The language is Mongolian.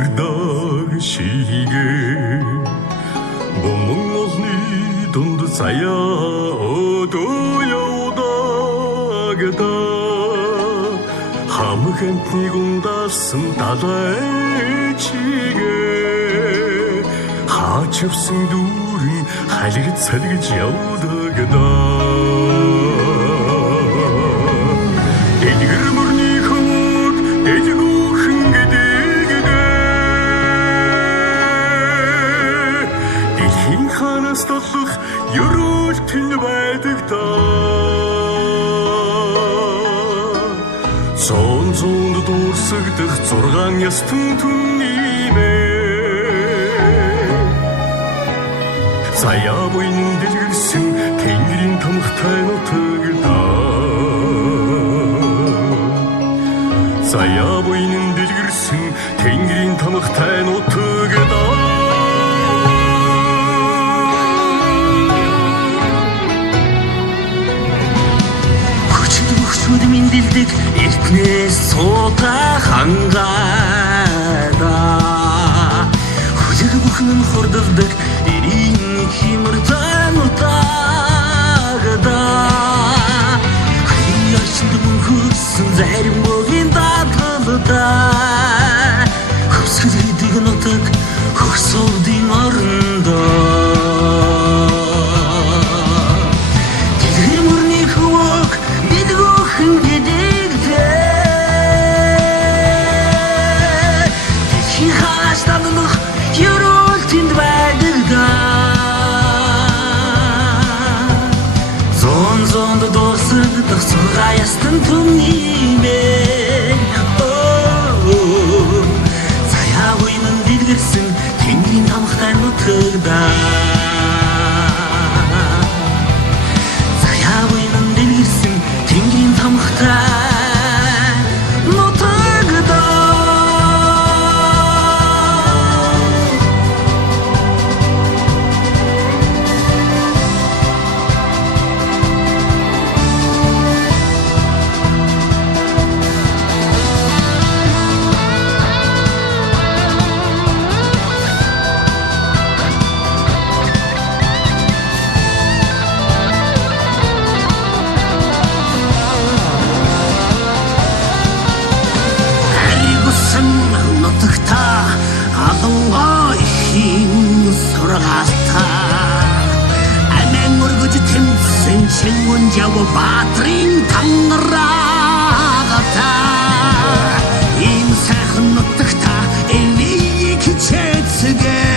саярдаг шигээ бомон олны дунд заяа өдөө явдагда хамхэнтний гундасан далай чигээ хачвсан дүүрэн халиг цалгиж явдагда эдгэр мөрний хөвөг эдгүүхэн гэдэгдэ дэлхийн ханаас толох ерөөлтөн байдагда зүүнд дуурсагдах 6 ястан түнниймэ заяа буйн дэлгэрсэн тэнгэрийн томхтой нутагда заяа буйн дэлгэрсэн тэнгэрийн томхтой нутагда хүчүүд мэндэлдэг эртнээс суута хангаада хүлэг бүхэн хурдалдаг эрийн химэртэй нутагда хин ярчнд мөнхөсөн зарим могийн дадлалда хөсгөл гэдэг нутаг хөрсөвдийн орондоо зонд дуусагдах 6 ястан түнниймэ заяа буйн дэлгэрсэн тэнгэрийн томхтой нутагда заяа буйн дэлгэрсэн тэнгэрийн томхтой нутагда нутагта алангой хин сургаалта амин мөргөж тэмцэн чингүн жав баатрин тангарагата ийм сайхан нутагта энийг хичээцгээ